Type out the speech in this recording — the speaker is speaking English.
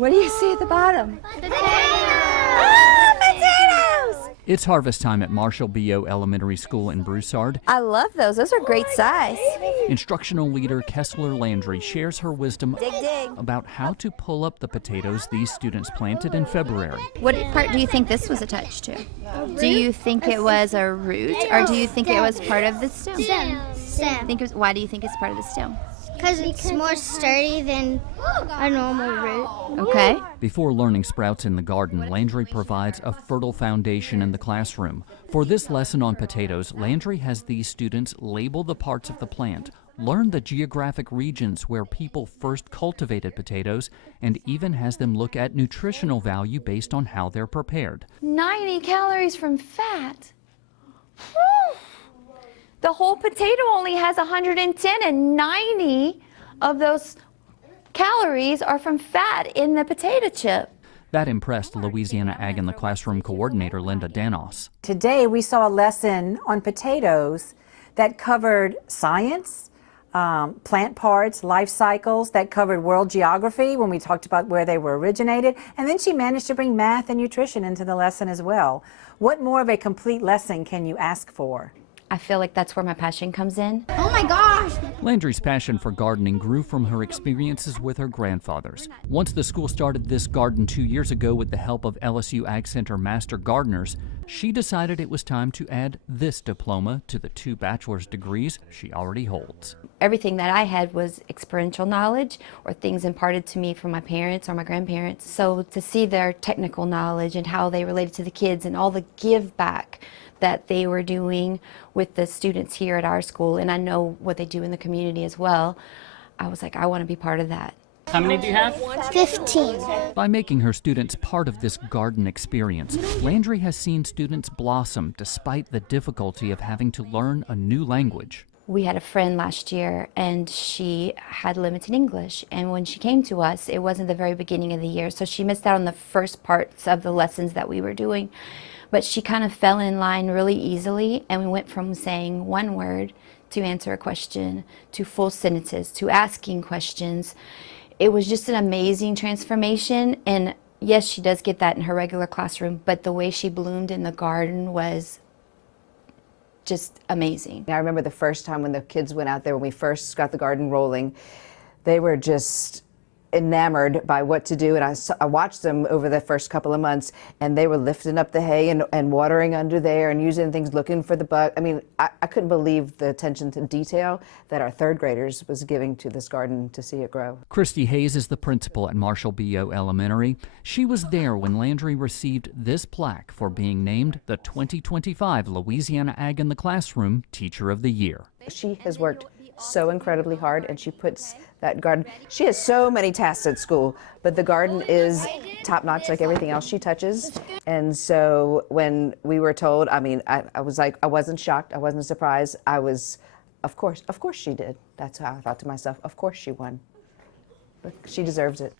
What do you see at the bottom? Potatoes! Ah, potatoes! It's harvest time at Marshall B.O. Elementary School in Broussard. I love those. Those are great size. Instructional leader Kessler Landry shares her wisdom Dig. about how to pull up the potatoes these students planted in February. What part do you think this was attached to? Do you think it was a root, or do you think it was part of the stem? Stem. Why do you think it's part of the stem? Because it's more sturdy than a normal root. Okay. Before learning sprouts in the garden, Landry provides a fertile foundation in the classroom. For this lesson on potatoes, Landry has these students label the parts of the plant, learn the geographic regions where people first cultivated potatoes, and even has them look at nutritional value based on how they're prepared. 90 calories from fat. Whew. The whole potato only has 110, and 90 of those calories are from fat in the potato chip. That impressed Louisiana Ag in the Classroom coordinator Linda Danos. Today we saw a lesson on potatoes that covered science, plant parts, life cycles, that covered world geography when we talked about where they were originated, and then she managed to bring math and nutrition into the lesson as well. What more of a complete lesson can you ask for? I feel like that's where my passion comes in. Oh my gosh! Landry's passion for gardening grew from her experiences with her grandfathers. Once the school started this garden 2 years ago with the help of LSU Ag Center Master Gardeners, she decided it was time to add this diploma to the 2 bachelor's degrees she already holds. Everything that I had was experiential knowledge or things imparted to me from my parents or my grandparents. So to see their technical knowledge and how they related to the kids and all the give back that they were doing with the students here at our school, and I know what they do in the community as well, I was like, I want to be part of that. How many do you have? 15. By making her students part of this garden experience, Landry has seen students blossom despite the difficulty of having to learn a new language. We had a friend last year, and she had limited English, and when she came to us, it wasn't the very beginning of the year, so she missed out on the first parts of the lessons that we were doing. But she kind of fell in line really easily, and we went from saying one word to answer a question, to full sentences, to asking questions. It was just an amazing transformation, and yes, she does get that in her regular classroom, but the way she bloomed in the garden was just amazing. I remember the first time when the kids went out there, when we first got the garden rolling, they were just enamored by what to do, and I watched them over the first couple of months, and they were lifting up the hay and watering under there and using things, looking for the bug. I mean, I couldn't believe the attention to detail that our third graders was giving to this garden to see it grow. Christy Hayes is the principal at Marshall B.O. Elementary. She was there when Landry received this plaque for being named the 2025 Louisiana Ag in the Classroom Teacher of the Year. She has worked so incredibly hard, and she puts that garden, she has so many tasks at school, but the garden is top notch like everything else she touches. And so when we were told, I mean, I was like, I wasn't shocked, I wasn't surprised. I was, of course she did. That's how I thought to myself, of course she won. But she deserves it.